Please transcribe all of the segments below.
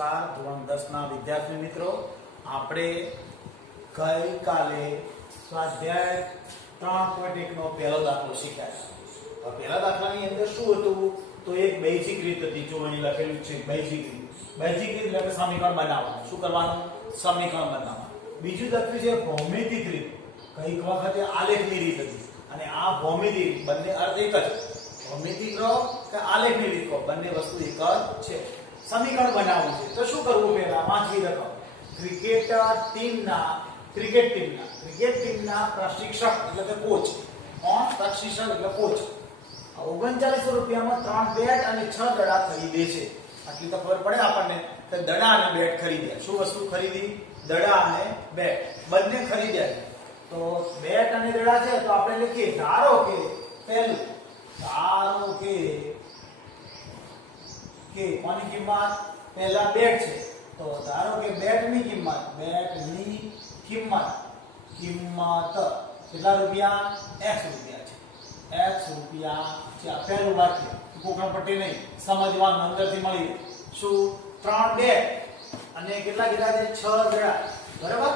નમસ્કાર ધોરણ 10 ના વિદ્યાર્થી મિત્રો, આપણે ગઈકાલે સ્વાધ્યાય 3.1 નો પહેલો દાખલો શીખ્યા. હવે પહેલા દાખલાની અંદર શું હતું? તો એક બેઝિક રીત હતી. જો અહીં લખેલું છે બેઝિક રીત. બેઝિક રીત એટલે સમીકરણ બનાવવાનું. શું કરવાનું? સમીકરણ બનાવવાનું. બીજું લખ્યું છે ભૌમિતિક રીત. કઈક વખતે આલેખની રીત હતી અને આ ભૌમિતિક બંને અર્થ એક જ. ભૌમિતિક રહો કે આલેખની રીત કહો, બંને વસ્તુ એક જ છે. સમીકરણ બનાવવું છે તો શું કરવું? પહેલા વાંચી રાખો. ક્રિકેટ ટીમના પ્રશિક્ષક એટલે કે કોચ. કોણ? પ્રશિક્ષક એટલે કોચ. 3900 રૂપિયામાં 3 બેટ અને 6 દડા ખરીદે છે. આટલી તો ખબર પડે આપણને કે દડા અને બેટ ખરીદ્યા. શું વસ્તુ ખરીદી? દડા અને બેટ બંને ખરીદ્યા. તો બેટ અને દડા છે તો આપણે લખીએ ધારો કે પહેલું, ધારો કે કોની કિંમત? પહેલા બેટ છે તો ધારો કે બેટની કિંમત કેટલા રૂપિયા? x રૂપિયા છે. x રૂપિયા છે. આ પહેલું વાક્ય કોકણ પટ્ટી નહીં, સમજવાનું અંદરથી મળી. શું? 3 બેટ અને કેટલા કીધા છે? 6 દડા. બરાબર?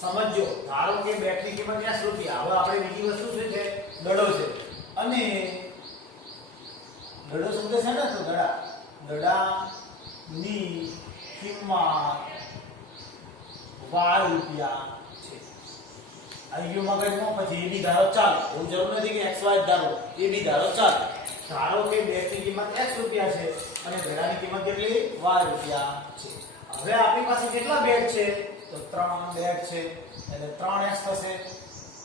સમજો. ધારો કે બેટની કિંમત 80 રૂપિયા. હવે આપણે બીજી વસ્તુ શું છે? દડો છે. અને દડો શબ્દ છે ને, તો દડાની કિંમત y રૂપિયા છે. આવી ગયું મગજમાં. પછી એ બી ધારો ચાલે. એવું જરૂર નથી કે xy ધારો, એ બી ધારો ચાલે. ધારો કે બેટની કિંમત x રૂપિયા છે અને દડાની કિંમત કેટલી? y રૂપિયા છે. હવે આપણી પાસે કેટલા બેટ છે? તો 3 બેટ છે એટલે 3x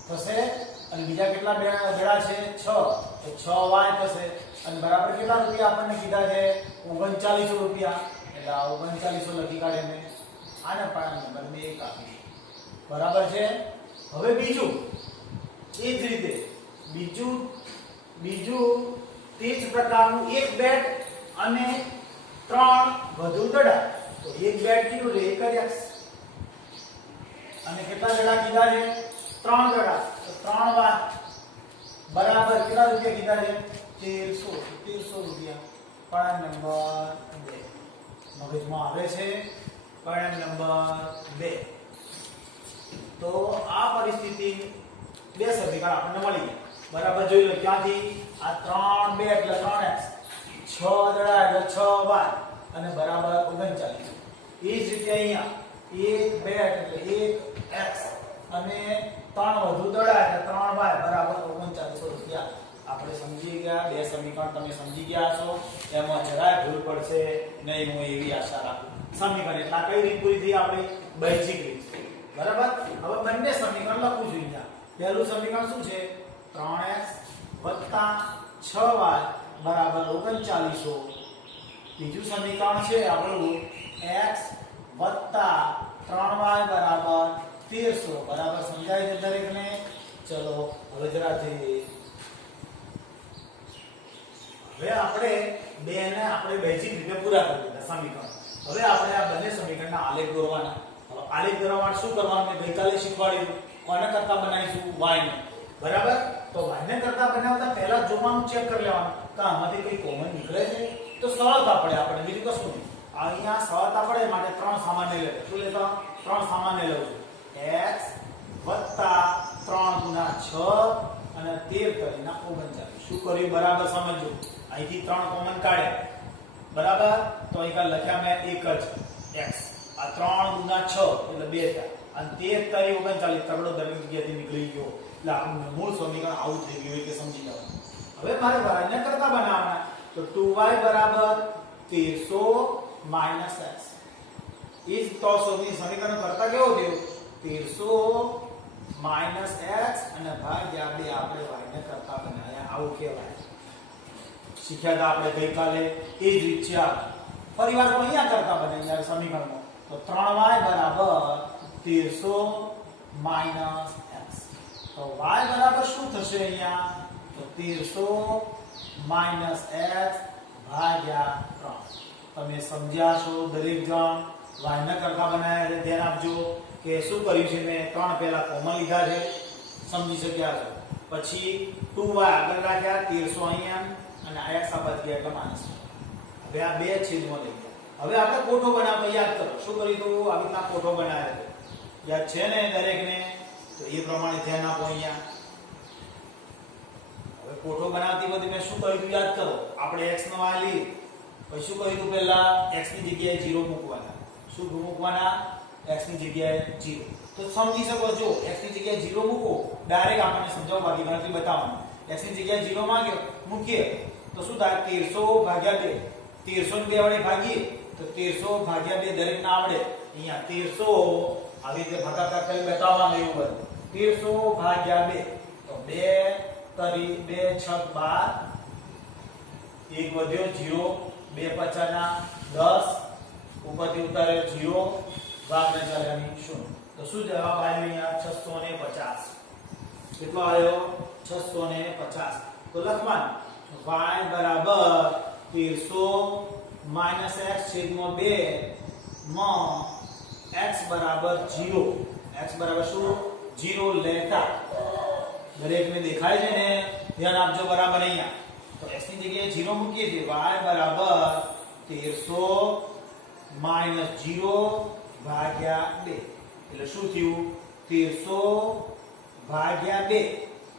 થશે અને બીજા કેટલા દડા છે? 6, તો 6y થશે. અને બરાબર કેટલા રૂપિયા આપણને કીધા છે? 3900 રૂપિયા. એટલે આ 3900 લખી કાઢે મેં. આને પાના નંબર 2 કાપી. બરાબર છે. હવે બીજું એ જ રીતે બીજું તે જ પ્રકારનું એક બેટ અને 3 વધુ દડા. તો એક બેટ કીધું એટલે 1 x અને કેટલા દડા કીધા છે? 3 દડા. તો 3 વાર બરાબર કેટલા રૂપિયા કીધા છે? 1300 રૂપિયા. પરિણામ નંબર 2 મગજમાં આવે છે. પરિણામ નંબર 2. તો આ પરિસ્થિતિ બે સમીકરણ આપણને મળી ગયા. બરાબર જોઈ લો. ક્યાંથી? આ 3 બેટ એટલે 3x, 6 દડા એટલે 6y અને બરાબર 39. એ જ રીતે અહીંયા 1 બેટ એટલે 1x અને 3 વધુ દડા એટલે 3y બરાબર 3900 રૂપિયા. આપણે સમજી ગયા. બે સમીકરણ તમે સમજી ગયા છો. એમાં જરાય ભૂલ પડશે નહીં, હું એવી આશા રાખું. સમીકરણ એટલે કઈ રીત પૂરી થઈ? આપણી બેઝિક રીત. બરાબર? હવે બંને સમીકરણ લખવું જોઈએ. પહેલું સમીકરણ શું છે? 3x + 6y બરાબર 3900. બીજું સમીકરણ છે આપણું x + 3y બરાબર 1300. બરાબર સમજાય છે દરેકને? ચલો હવે જરા જોઈએ. હવે આપણે બેને આપણે બેઝિક રીતે પૂરા કરી દીધા સમીકરણ. હવે આપણે આ બંને સમીકરણના આલેખ દોરવાના. હવે આલેખ દોરવા માટે શું કરવાનું? મેં ગઈકાલે શીખવાડ્યું. કોને કરતા બનાવીશું? y ને. બરાબર? તો y ને કરતા બનાવતા પહેલા જોવાનું, ચેક કરી લેવાનું કે આમાંથી કઈ કોમન નીકળે છે. તો સરળતા પડે આપણે, બીજું કશું નહીં. અહીંયા સરળતા પડે માટે 3 સામાન્ય લે. શું લેતા? 3 સામાન્ય લેવું છે. x + 3 × 6 અને 13 કરીને 39. શું કર્યું? બરાબર સમજો. અહીંથી 3 કોમન કાઢ્યા. બરાબર? તો અહીં લખ્યા મેં એક જ x. આ 3 × 6 એટલે 2 થાય. અને 13 તારી 39 તગડો દરેક જગ્યાથી નીકળી ગયો. એટલે આપણું મૂળ સમીકરણ આવું થઈ ગયું એટલે સમજી જાવ. હવે મારે y ને કરતા બનાવવાના. તો 2y બરાબર 1300 - x. ઈ જ તો સમીકરણ કરતા કેવો થયો? 1300 - x અને ભાગ્યા 2 આપણે y ને કરતા બનાવ્યા. આવું કહેવાય. શીખ્યા હતા આપણે ગઈકાલે. એ જ રીત છે. ફરીવાર તો અહીંયા કરતા બનાવી યાર સમીકરણમાં. તો 3y બરાબર 1300 - x. તો y બરાબર શું થશે અહીંયા? તો 1300 - x ભાગ્યા 3. તમે સમજ્યા છો દરેક જણ? y ને કરતા બનાવ્યા છે. ધ્યાન આપજો કે શું કર્યું છે મેં? 3 પહેલા કોમન લીધા છે. સમજી શક્યા છો? પછી 2y આગળ રાખ્યા, 1300 અહીંયા અને આ x આ બાદ ગયા એટલે માઈનસ. હવે આ બે છેદમાં લઈ ગયા. હવે આપણે કોઠો બનાવતો યાદ કરો શું કર્યું હતું આવી રીતના કોઠો બનાવ્યો હતો યાદ છે ને દરેકને તો એ પ્રમાણે ધ્યાન આપો અહીંયા હવે કોઠો બનાવતી વખતે મેં શું કર્યું યાદ કરો આપણે x નો આ લઈએ પછી શું કર્યું હતું પહેલા x ની જગ્યાએ 0 મૂકવાના શું મૂકવાના x ની જગ્યાએ 0 તો સમજી શકો છો x ની જગ્યાએ 0 મૂકો ડાયરેક્ટ આપણને સમજાવવા બાકી ગણતરી બતાવવાનું x ની જગ્યાએ 0 માંગ્યો મૂકીએ તો શું થાય 1300 ભાગ્યા 2 1300 ને 2 વડે ભાગીએ તો 1300 ભાગ્યા 2 દરેક ના આવડે અહીંયા 1300 આવી રીતે ભાગાકાર કરી બતાવવાનું એવું બને 1300 ભાગ્યા 2 તો 2 તરી 2 6 12 એક વધ્યો 0 2 50 ના 10 ઉપરથી ઉતારે 0 ભાગને ચાલ્યાની 0 તો શું જવાબ આવ્યો અહીંયા 650 કેટલો આવ્યો 650 તો લખવાનું y બરાબર 1300 x છેદમાં 2 માં x બરાબર 0 x બરાબર શું 0 લેતા દરેકને દેખાય છે ને ધ્યાન આપજો બરાબર અહીંયા તો x ની જગ્યાએ 0 મૂકીએ છીએ y બરાબર 1300 0 ભાગ્યા 2 એટલે શું થયું 1300 ભાગ્યા 2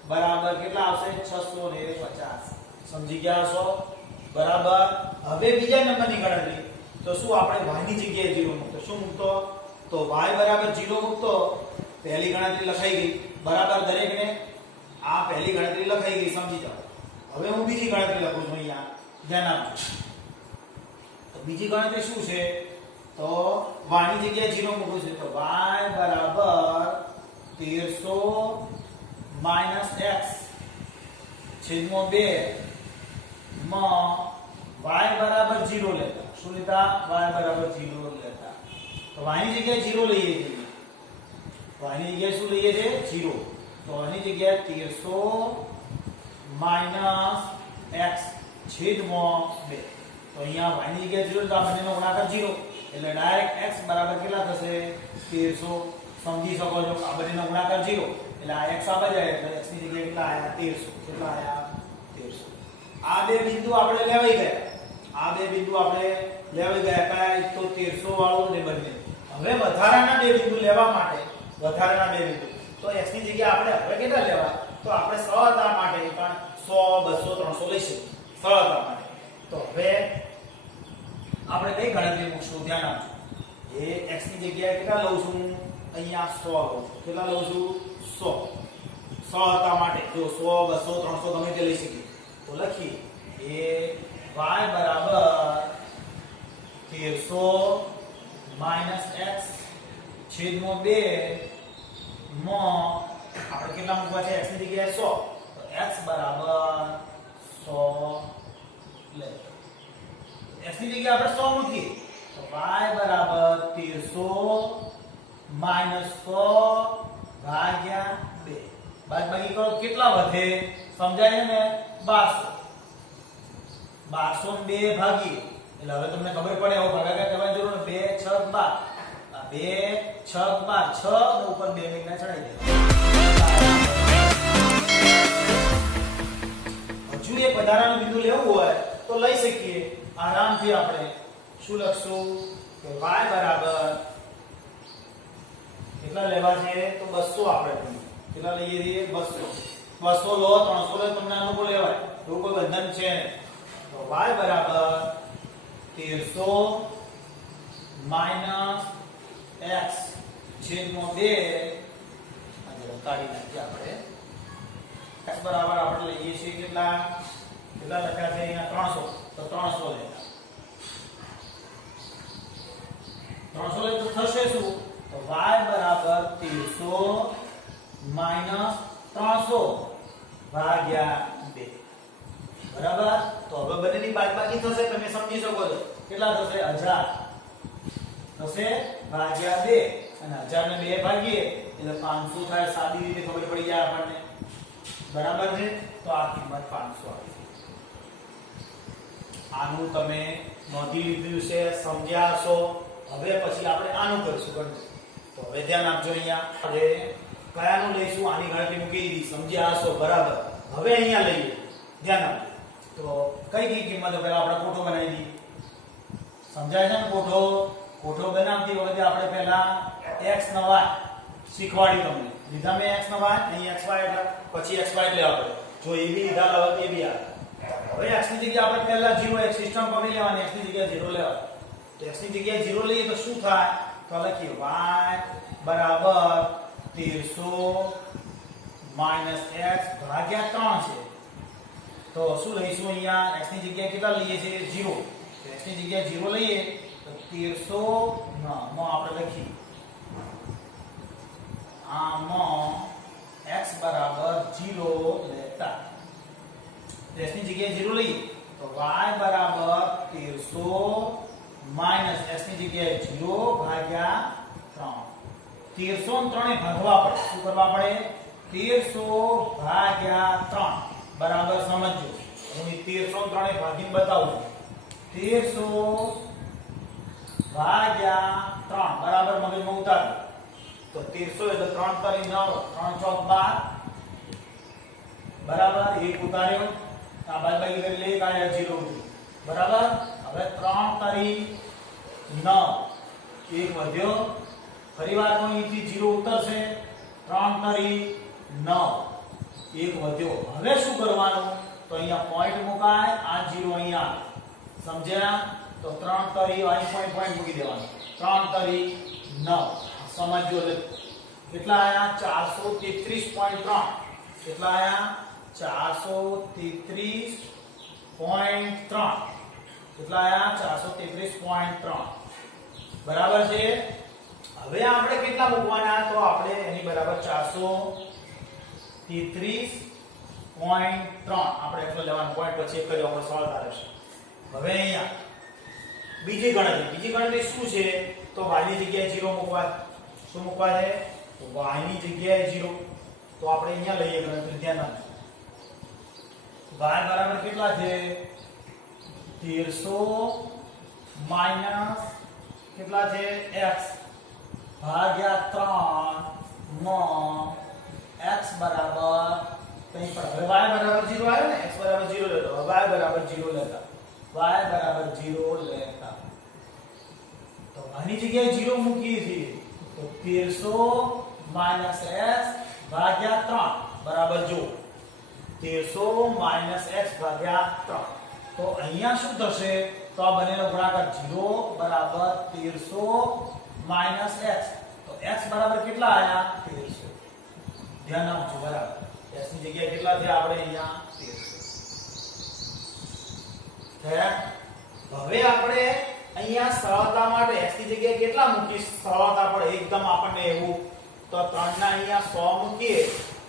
બરાબર કેટલા આવશે 650 સમજી ગયા છો બરાબર હવે બીજા નંબરની ગણતરી તો શું આપણે y ની જગ્યાએ 0 મૂકતો શું મૂકતો તો y બરાબર 0 મૂકતો પહેલી ગણતરી લખાઈ ગઈ બરાબર દરેકને આ પહેલી ગણતરી લખાઈ ગઈ સમજી જાઓ હવે હું બીજી ગણતરી લખું છું અહીંયા ધ્યાન આપજો તો બીજી ગણતરી શું છે તો y ની જગ્યાએ 0 મૂકું છું તો y બરાબર 1300 x છેદમાં 2 માં y બરાબર 0 લેતા શું લેતા y બરાબર 0 લેતા તો y ની જગ્યાએ 0 લઈએ છીએ y ની જગ્યાએ શું લઈએ છે 0 તો y ની જગ્યાએ 1300 x છેદમાં 2 તો અહીંયા y ની જગ્યાએ 0 તો આ બંનેનો ગુણાકાર 0 એટલે ડાયરેક્ટ x બરાબર કેટલા થશે 1300 સમજી શકો છો આ બંનેનો ગુણાકાર 0 એટલે આ x આવે જાય એટલે x ની જગ્યાએ કેટલા આયા 1300 કેટલા આયા 1300 આ બે બિંદુ આપણે લેવાઈ ગયા આ બે બિંદુ આપણે લેવાઈ ગયા કયા તો 1300 વાળો ને બંને હવે વધારાના બે બિંદુ લેવા માટે વધારાના બે બિંદુ તો x ની જગ્યાએ આપણે હવે કેટલા લેવા તો આપણે સરળતા માટે પણ 100 200 300 લઈશું સરળતા માટે તો હવે આપણે કઈ ગણતરી મૂકશું ધ્યાન આપજો એ x ની જગ્યાએ કેટલા લઉં છું અહીંયા 100 લઉં છું કેટલા લઉં છું 100 સરળતા માટે જો 100 200 300 ગમે તે લઈ શકીએ તો લખીએ એ y બરાબર 1300 x છેદમાં 2 માં આપણે કેટલા મૂકવા છે x ની જગ્યાએ 100 તો x બરાબર 100 લે x ની જગ્યાએ આપણે 100 મૂકીએ તો y બરાબર 1300 100 ભાગ્યા 2 બાદબાકી કરો કેટલા વધે સમજાય ને 1200 1200 ને 2 ભાગીએ એટલે હવે તમને ખબર પડે હવે ભાગાકાર કરવાની જરૂર નથી 2 6 12 2 6 12 6 ને ઉપર 2 મિનિટના ચડાઈ દે હજુ એક વધારાનું બિંદુ લેવું હોય તો લઈ શકીએ આરામથી આપણે શું લખશું કે y બરાબર કેટલા લેવા છે તો 200 આપણે કેટલા લઈએ છીએ 200 લો 300 લો તમને અનુકૂળ લેવાય એવું કોઈ બંધન છે નહીં તો y બરાબર 1300 x છેદમાં 2 આ કાઢી નાખીએ આપણે x બરાબર આપણે લઈએ છીએ કેટલા લખ્યા છે અહીંયા 300 તો 300 લેતા 300 લે તો થશે શું તો y બરાબર 1300 300 ભાગ્યા 2 બરાબર તો હવે બંનેની બાદબાકી થશે તમે સમજી શકો છો કેટલા થશે 1000 થશે ભાગ્યા 2 અને 1000 ને 2 ભાગીએ એટલે 500 થાય સાદી રીતે ખબર પડી જાય આપણને બરાબર છે તો આ કિંમત 500 આવી આનું તમે નોંધી લીધું છે સમજ્યા છો હવે પછી આપણે આનું કરીશું ગણતરી તો હવે ધ્યાન આપજો અહીંયા હવે કયાનું લઈશું આની ગણતરી મૂકી દીધી સમજ્યા છો બરાબર હવે અહીંયા લઈએ ધ્યાન આપજો તો કઈ કિંમતો પહેલા આપણે કોઠો બનાવી દીધી સમજાય છે ને? કોઠો બનાવતી વખતે આપણે પહેલા x ને y શીખવાડી તમને. લીધા મેં x ને y, અહીં xy એટલે પછી xy લેવા પડે. જો એ બી લીધા લાવો એ બી આવે. હવે x ની જગ્યાએ આપણે પહેલા 0 એક સિસ્ટમ પકડી લેવાની, x ની જગ્યાએ 0 લેવા. તો x ની જગ્યાએ 0 લઈએ તો શું થાય? તો લખીએ y બરાબર 1300 માઈનસ x ભાગ્યા 3 છે. તો શું લઈશું અહીંયા? x ની જગ્યાએ કેટલા લઈએ છીએ? 0. તો x ની જગ્યાએ 0 લઈએ તો 1300 માં આપણે લખીએ આમાં x બરાબર 0 લેતા. તો x ની જગ્યાએ 0 લઈએ તો y બરાબર 1300 માઈનસ x ની જગ્યાએ 0 ભાગ્યા 3. 1300 ને 3 ભાગવા પડે. શું કરવા પડે? 1300 ભાગ્યા 3 બરાબર સમજો. હું 1300 3 ભાગીને બતાવું. 1300 ભાગ્યા 3 બરાબર મગજમાં ઉતારો. તો 1300 એટલે 3 તારી 9, 3 ચોક 12 બરાબર. એક ઉતાર્યો, આ બાદબાકી કરી લે, કાઢ્યા 0 બરાબર. હવે 3 તારી 9, એક વધ્યો. ફરીવાર અહીંથી 0 ઉતરશે. 3 તારી 9, એક વધ્યો. હવે શું કરવાનું? તો અહીંયા પોઈન્ટ મુકાય, આ 0 અહીંયા સમજ્યા? તો 3 તારી અહીં પોઈન્ટ મૂકી દેવાનો. 3 તારી 9 સમજો. એટલે કેટલા આયા? 433.3. કેટલા આયા? 433.3. કેટલા આયા? 433.3 બરાબર છે. હવે આપણે કેટલા મૂકવાના? તો આપણે એની બરાબર 433.3 આપણે એટલો લેવાનો. પોઈન્ટ પછી એક કર્યો આપણે સોલ્વ કરશે. હવે અહીંયા બીજી ગણતરી શું છે? તો y ની જગ્યાએ 0 મૂકવા. શું મૂકવા છે? તો y ની જગ્યાએ 0. તો આપણે અહીંયા લઈએ ગણતરી, ધ્યાન આપજો. y બરાબર કેટલા છે? 1300 માઈનસ કેટલા છે? x ભાગ્યા 3 માં x બરાબર કઈ પણ. હવે y બરાબર 0 આવ્યો ને, x બરાબર 0 લેતો. હવે y બરાબર 0 લેતા. y બરાબર 0 લેતા. તો y ની જગ્યાએ 0 મૂકીએ છીએ. તો 1300 માઈનસ x ભાગ્યા 3 બરાબર જો 1300 માઈનસ x ભાગ્યા 3. તો અહીંયા શું થશે? તો આ બંનેનો ગુણાકાર 0 બરાબર 1300 માઈનસ x. તો x બરાબર કેટલા આયા? 1300. ધ્યાન આપજો બરાબર. x ની જગ્યાએ કેટલા છે આપણે અહીંયા? 1300. હવે આપણે અહીંયા સરળતા માટે x ની જગ્યાએ કેટલા મૂકી? સરળતા પડે એકદમ આપણને એવું. તો 3 ના અહીંયા 100 મૂકીએ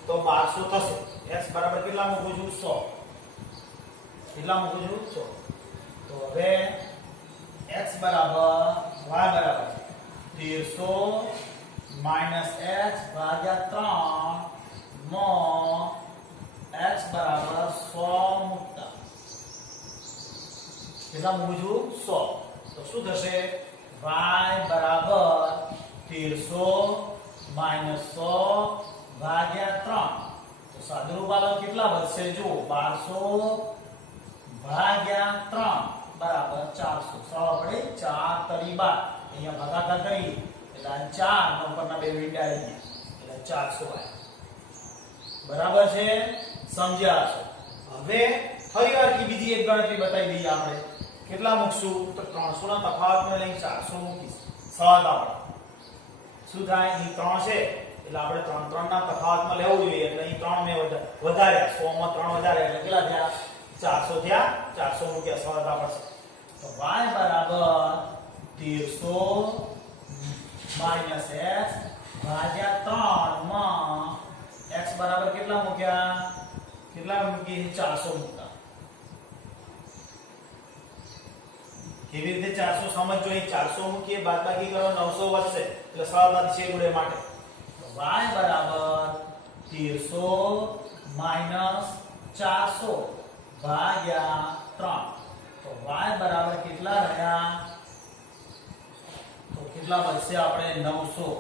તો 1200 થશે. x બરાબર કેટલા મૂકું છું? 100. કેટલા મૂકું છું? 100. તો હવે x બરાબર y બરાબર 1300 માઈનસ x ભાગ્યા 3 માં x બરાબર 100 મૂકતા. કેટલા મૂકું છું? 100. તો શું થશે? y બરાબર 1300 માઈનસ 100 ભાગ્યા 3. તો સાદુરૂપ આલો કેટલા વધશે? જો 1200 ભાગ્યા 3 બરાબર 400. સવા પડે 4 તરી 12. અહીંયા ભાગાકાર કરીએ એટલે 4 ના ઉપરના બે વીંડા આવી ગયા એટલે 400 આવ્યા. બરાબર છે? સમજ્યા છો? હવે ફરીવાર બીજી એક ગણતરી બતાવી દઈએ આપણે. કેટલા મૂકશું? તો 300 ના તફાવતને લઈને 400 મૂકીશું. સવાલ આપણે શું થાય? અહીં 3 છે એટલે આપણે 3 ના તફાવતમાં લેવું જોઈએ. એટલે અહીં 3 મેં વધાર્યા. 100 માં 3 વધાર્યા એટલે કેટલા થયા? 400 થયા. 400 મૂક્યા. સરળતા પડશે. તો y બરાબર 1300 માઈનસ x ભાગ્યા 3 માં x બરાબર કેટલા મૂક્યા? કેટલા મૂકી? 400 મૂકતા. કેવી રીતે 400 સમજો? અહીં 400 મૂકીએ, બાદબાકી કરો, 900 વધશે એટલે સરળતાથી છેગુડે માટે. તો y બરાબર 1300 માઈનસ 400 ભાગ્યા 3. તો y બરાબર કેટલા રહ્યા? તો કેટલા વધશે આપણે? 900.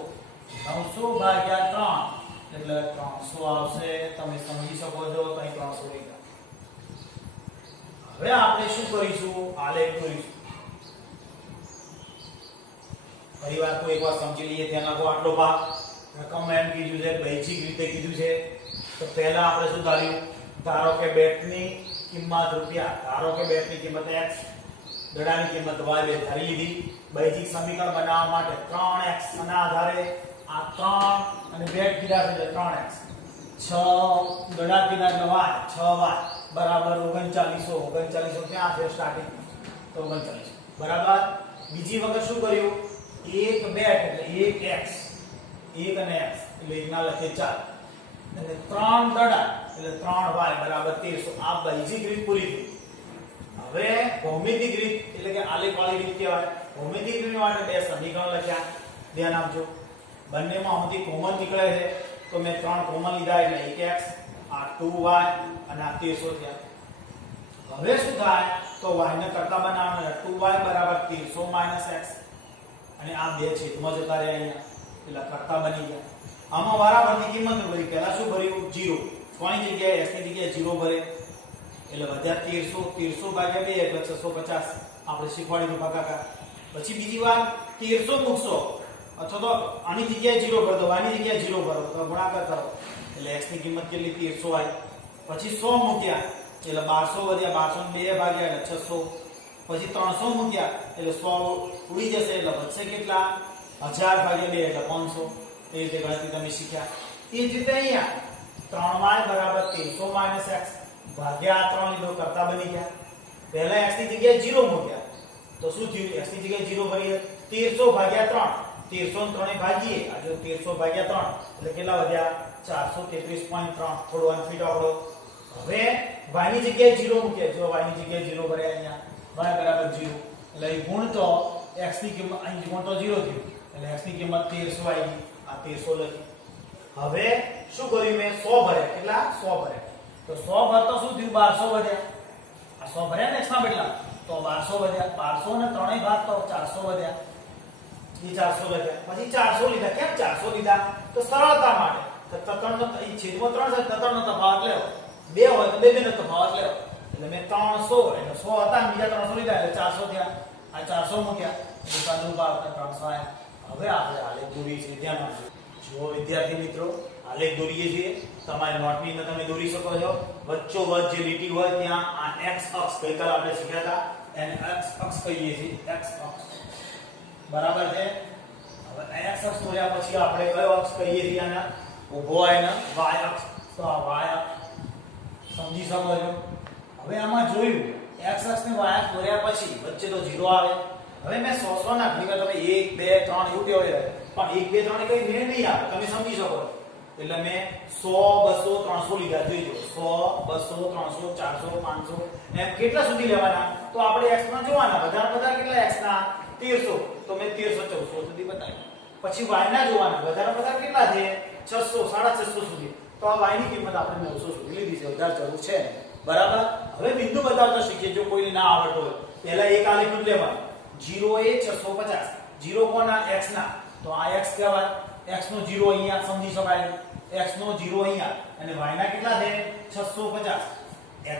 900 ભાગ્યા 3 એટલે 300 આવશે. તમે સમજી શકો છો? તો અહીં 300 લીધા. હવે આપણે શું કરીશું? આલેખ દોરીશું. ફરીવાર કોઈ એકવાર સમજી લઈએ. ધ્યાન આપો. આટલો ભાગ રકમ એમ કીધું છે, બૈજિક રીતે કીધું છે. તો પહેલા આપણે શું ધાર્યું? ધારો કે બેટની કિંમત રૂપિયા, ધારો કે બેટની કિંમત x, દડાની કિંમત y લે ધારી લીધી. બૈજિક સમીકરણ બનાવવા માટે 3x ના આધારે આ 3 અને બેટ કીધા છે 3x, 6 દડા કીધા એટલે y, 6y બરાબર 3900. ક્યાં છે સ્ટાર્ટિંગ? તો 39 બરાબર. બીજી વખત શું કર્યું? એક બેટ એટલે 1x, 1 અને x એટલે એકના લખે 4 અને 3 દડા એટલે 3y બરાબર 1300. આ બૈજિક રીત પૂરી થઈ. હવે ભૌમિતિક રીત એટલે કે આલેખવાળી રીત કહેવાય. ભૌમિતિક રીત માટે બે સમીકરણ લખ્યા. ધ્યાન આપજો. બંનેમાં આમાંથી કોમન નીકળે છે તો મેં 3 કોમન લીધા એટલે 1x, આ 2y અને આ 1300 થયા. હવે શું થાય? તો y ને કરતા બનાવવાનો. 2y બરાબર 1300 - x અને આ બે છેદમાં જતા રહ્યા અહીંયા એટલે કરતા બની ગયા. આમાં વારાફરતી કિંમત ભરી. પહેલા શું ભર્યું? 0. કોની જગ્યાએ? x ની જગ્યાએ 0 ભરે એટલે વધ્યા 1300. 1300 / 2 એટલે 650. આપણે શીખવાડીનું ભાગાકાર. પછી બીજી વાર 1300 મૂકશો અથવા તો આની જગ્યાએ 0 ભરો, y ની જગ્યાએ 0 ભરો તો ગુણાકાર કરો એટલે x ની કિંમત કેટલી? 1300 આવી. પછી 100 મૂક્યા એટલે 1200 વધ્યા. 1200 ને 2 ભાગ્યા એટલે 600. પછી 300 મૂક્યા એટલે 100 ઉડી જશે એટલે વધશે કેટલા? 1000 / 2 એટલે 500. એ રીતે ગણતરી તમે શીખ્યા. એ જ રીતે અહીંયા 3y બરાબર 1300 - x ભાગ્યા 3 લીધો કરતા બની ગયા. પહેલા x ની જગ્યાએ 0 મૂક્યા તો શું થયું? x ની જગ્યાએ 0 ભરીએ 1300 ભાગ્યા 3, 1300 ને 3 ભાગીએ આ જો 1300 ભાગ્યા 3 એટલે કેટલા વધ્યા? 433.3. થોડો અનફિટ આંકડો. હવે y ની જગ્યાએ 0 મૂક્યા. જો y ની જગ્યાએ 0 ભર્યા અહીંયા y બરાબર 0 એટલે અહીં ગુણ તો x ની કિંમત અહીં ગુણ તો 0 થયું એટલે x ની કિંમત 1300 આવી. આ 1300 લખી. હવે શું કર્યું મેં? 100 ભર્યા. કેટલા? 100 ભર્યા. તો 100 ભરતો શું થયું? 1200 વધ્યા. આ 100 ભર્યા ને x ના બદલા તો 1200 વધ્યા. 1200 ને 3 ભાગ તો 400 વધ્યા. એ 400 લખ્યા. પછી 400 લીધા. કેમ 400 લીધા? તો સરળતા માટે. તો 3 નો છેદમાં 3 છે, 3 નો તફાવત લેવો. 2 હોય તો 2 નો તફાવત લેવો. એટલે મેં 300 એટલે 100 હતા ને બીજા 300 લીધા એટલે 400 થયા. આ 400 મૂક્યા એટલે સાદું ભાગ 300 આયા. હવે આપણે આલેખ દોરી છે. ધ્યાન આપજો. જો વિદ્યાર્થી મિત્રો, આલેખ દોરીએ છીએ. તમારી નોટની અંદર તમે દોરી શકો છો. વચ્ચોવચ્ચ જે લીટી હોય ત્યાં આ x અક્ષ ગઈકાલ આપણે શીખ્યા હતા એને x અક્ષ કહીએ છીએ. x અક્ષ બરાબર છે. હવે x અક્ષ દોર્યા પછી આપણે કયો અક્ષ કહીએ છીએ? આના ઊભો આયના y અક્ષ. તો આ y અક્ષ સમજી શકો છો. હવે આમાં જોયું x અક્ષ ને y અક્ષ દોર્યા પછી વચ્ચે તો 0 આવે. હવે મેં 100 ના ઘણીવાર તમે 1 2 3 એવું કહેવાય પણ 1 2 3 કઈ મેળ નહીં આવે. તમે સમજી શકો છો. એટલે મેં 100 200 300 લીધા. જોઈજો 100 200 300 400 500 એમ કેટલા સુધી લેવાના? તો આપણે x માં જોવાના. વધારે કેટલા x ના? 1300. તો મેં 1300 1400 સુધી બતાવ્યું. પછી y ના જોવાના. વધારે કેટલા છે? 600 650 સુધી. તો આ y ની કિંમત આપણે 900 સુધી લીધી છે. વધારે જરૂર છે બરાબર. હવે બિંદુ બતાવતા શીખીએ. જો કોઈને ના આવડતો હોય પહેલા એક આલેખ લેવાનું. 0 એ 650. 0 કોના? x ના. તો આ x કહેવાય. x નો 0 અહીંયા સમજી શકાય. x નો 0 અહીંયા અને y ના કેટલા છે? 650.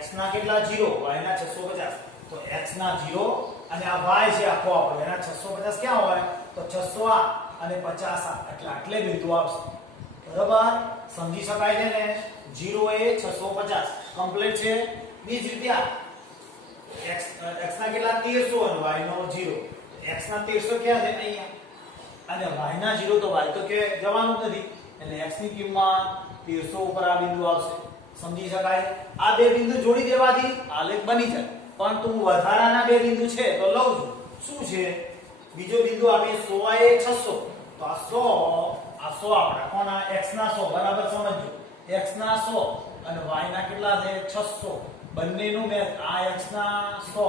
x ના કેટલા? 0, y ના 650. તો x ના 0 અને આ y છે આખો આપણો એના 650 ક્યાં હોય? તો 600 આ અને 50 આ એટલે આટલે બિંદુ આવશે. બરાબર સમજી શકાય છે ને? 0 એ 650 કમ્પ્લીટ છે. બીજી રીતે આ x ના કેટલા? 1300 અને y નો 0. x ના 1300 ક્યાં છે? અહીંયા. અને y ના 0 તો y તો કે જવાનું જ નથી એટલે x ની કિંમત 1300 ઉપર આ બિંદુ આવશે. સમજી શકાય? આ બે બિંદુ જોડી દેવાથી આલેખ બની જાય. પરંતુ વધારાના બે બિંદુ છે તો લઉં છું. શું છે? બીજો બિંદુ આપીએ 100 એ 600. તો આ 100 આપણા કોના? x ના 100 બરાબર સમજજો. x ના 100 અને y ના કેટલા છે? 600. બંનેનું મેં આ x ના 100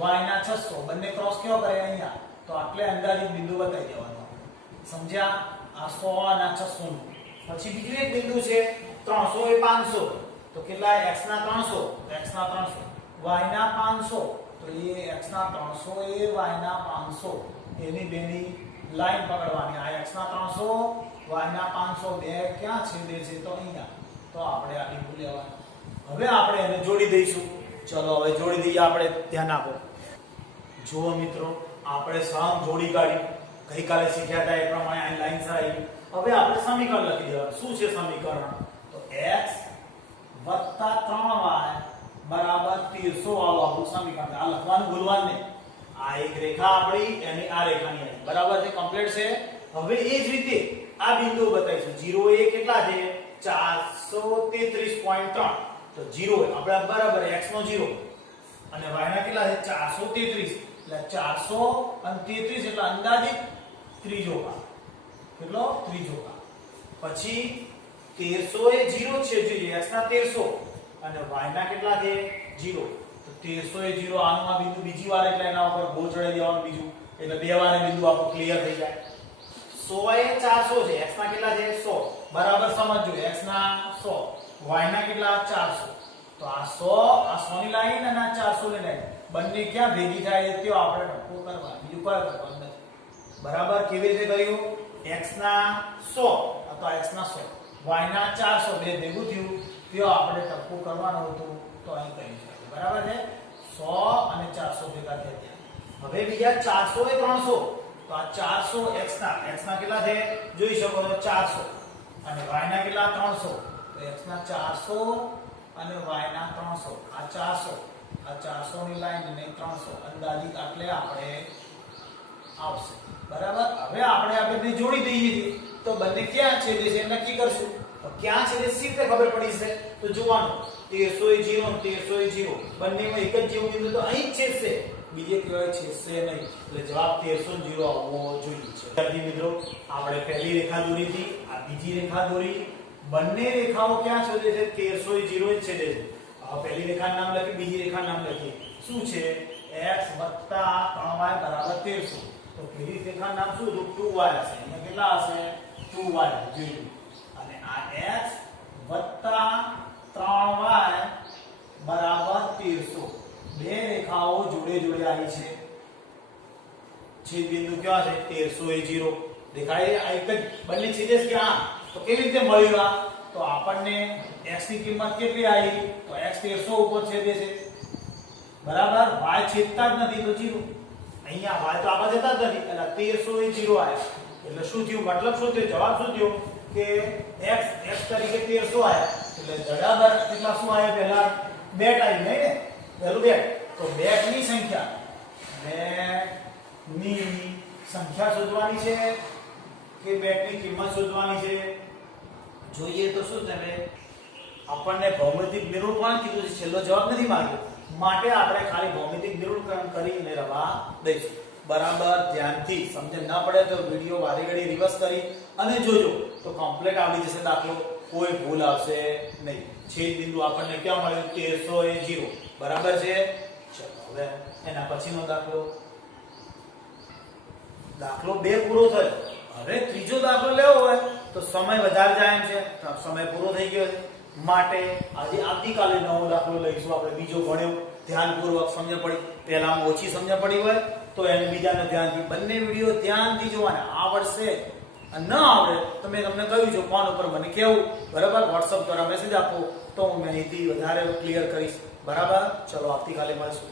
y ના 600 બંને ક્રોસ કેવો કરે અહીંયા? તો આટલે અંદાજિત બિંદુ બતાવી દેવાનો. સમજ્યા? આ 100 અને 600 નું. પછી બીજું એક બિંદુ છે 300 એ 500. તો કેટલા? x ના 300 x ના 300 y ના 500. તો એ x ના 300 એ y ના 500 એની બેની લાઈન પકડવાની. આ x ના 300 y ના 500 બે ક્યાં છેદે છે? તો અહીંયા. તો આપણે આ બિંદુ લેવાનું. હવે આપણે એને જોડી દઈશું. ચલો હવે જોડી દઈએ આપણે. ધ્યાન આપો. જુઓ મિત્રો, આપણે સમ જોડી કાઢી. ગઈકાલે શીખ્યા હતા એ પ્રમાણે અહીં લાઈન આવી. હવે આપણે સમીકરણ લખી દેવાનું. શું છે સમીકરણ? તો x વત્તા 3y બરાબર 1300 વાળું આપણું સમીકરણ. આ લખવાનું ભૂલવાનું નહીં. આ એક રેખા આપણી એની આ રેખાની આવી. બરાબર છે, કમ્પ્લીટ છે. હવે એ જ રીતે આ બિંદુ બતાવીશું. 0 એ કેટલા છે? 433.3. તો 0 આપણે બરાબર x નો 0 અને y ના કેટલા છે? 433. એટલે 433 એટલે અંદાજિત ત્રીજો ભાગ. કેટલો? ત્રીજો ભાગ. પછી 1300 એ 0 છે, જોઈએ x ના 1300 અને y ના કેટલા છે? 0. તો 1300 એ 0 આનું આ બિંદુ બીજી વાર એટલે એના ઉપર બો ચડાઈ દેવાનું બીજું, એટલે બે વાર એ બિંદુ આપણું ક્લિયર થઈ જાય. 100 એ 400 છે, x ના કેટલા છે? 100. બરાબર સમજજો, x ના 100, y ના કેટલા? 400. તો આ 100 ની લાઈન અને આ 400 ની લાઈન બંને ક્યાં ભેગી થાય છે તે આપણે નક્કો કરવા, બીજું કોઈ કરવાનું નથી. બરાબર કેવી રીતે કર્યું? x ના 100 અથવા x ના 100, y ના 400 બે ભેગું થયું તે આપણે ટક્કો કરવાનો હતું, તો અહીં કરી છે. બરાબર છે, 100 અને 400 ભેગા થયા. હવે બીજા 400 એ 300. તો આ 400 x ના કેટલા છે? જોઈ શકો છો 400 અને y ના કેટલા? 300. તો x ના 400 અને y ના 300. આ 400 ની લાઈન અને 300 અંદાજિત આટલે આપણે આવશે. બરાબર. હવે આપણે આ બંને જોડી દઈએ છીએ તો બંને ક્યાં છેદે છે નક્કી કરશું. તો ક્યાં છેદે સી રીતે ખબર પડી છે? તો જોવાનું 1300 એ 0 1300 એ 0 બંનેમાં એક જ જેવું બિંદુ તો અહીં જ છેદશે, બીજે કહેવાય છેદશે નહીં. એટલે જવાબ 1300 0 આવવો જોઈએ છે. વિદ્યાર્થી મિત્રો, આપણે પહેલી રેખા દોરી હતી, આ બીજી રેખા દોરી. બંને રેખાઓ ક્યાં છેદે છે? 1300 એ 0 જ છેદે છે. આ પહેલી રેખાનું નામ લખી, બીજી રેખાનું નામ લખી. શું છે? x 3y 1300. તો પહેલી રેખાનું નામ શું હતું? 2y હશે. અહીંયા કેટલા હશે? 2y જોયું. અને આ x 3y 1300. બે રેખાઓ જોડે જોડે આવી છે. છેદ બિંદુ ક્યાં છે? 1300 એ 0 દેખાય. આ એક જ બંને છેદે છે ક્યાં? તો કેવી રીતે મળ્યું આ? તો આપણને x ની કિંમત કેટલી આવી? તો x 1300 ઉપર છેદે છે. બરાબર. y છેદતા જ નથી તો 0. અહીંયા y તો આમાં જતા જ નથી, એટલે 1300 એ 0 આવ્યા. એટલે શું થયું? મતલબ શું થયું? જવાબ શું થયો? કે x તરીકે 1300 આવ્યા. એટલે બરાબર કેટલા શું આવ્યા? પહેલા બેટ આવી નહીં ને, પહેલું બેટ. તો બેટની સંખ્યા શોધવાની છે કે બેટની કિંમત શોધવાની છે? જોઈએ તો શું તમે આપણને ભૌમિતિક નિરૂપણ કીધું છે, છેલ્લો જવાબ નથી માંગ્યો, માટે આપણે ખાલી ભૌમિતિક નિરૂપણ કરીને રવા દઈશું. બરાબર ધ્યાનથી સમજણ ના પડે તો વિડિયો વારે ઘડી રિવર્સ કરી અને જોજો તો કમ્પ્લીટ આવડી જશે દાખલો, કોઈ ભૂલ આવશે નહીં. છેદ બિંદુ આપણને ક્યાં મળ્યું? 1300 એ 0. બરાબર છે. ચલો હવે એના પછીનો દાખલો 2 પૂરો થયો. હવે ત્રીજો દાખલો લેવો હોય તો સમય વધારે જાય એમ છે, સમય પૂરો થઈ ગયો છે, માટે આજે આવતીકાલે નવો દાખલો લઈશું. આપણે બીજો ભણ્યો, ધ્યાનપૂર્વક સમજ પડી, પહેલામાં ઓછી સમજ પડી હોય તો એને બીજાને ધ્યાનથી, બંને વિડિયો ધ્યાનથી જોવાના. આવડશે અને ન આવડે તો મેં તમને કહ્યું છે ફોન ઉપર મને કહેવું. બરાબર. WhatsApp દ્વારા મેસેજ આપો તો હું અહીંથી વધારે ક્લિયર કરીશ. બરાબર. ચલો આવતીકાલે મળશું.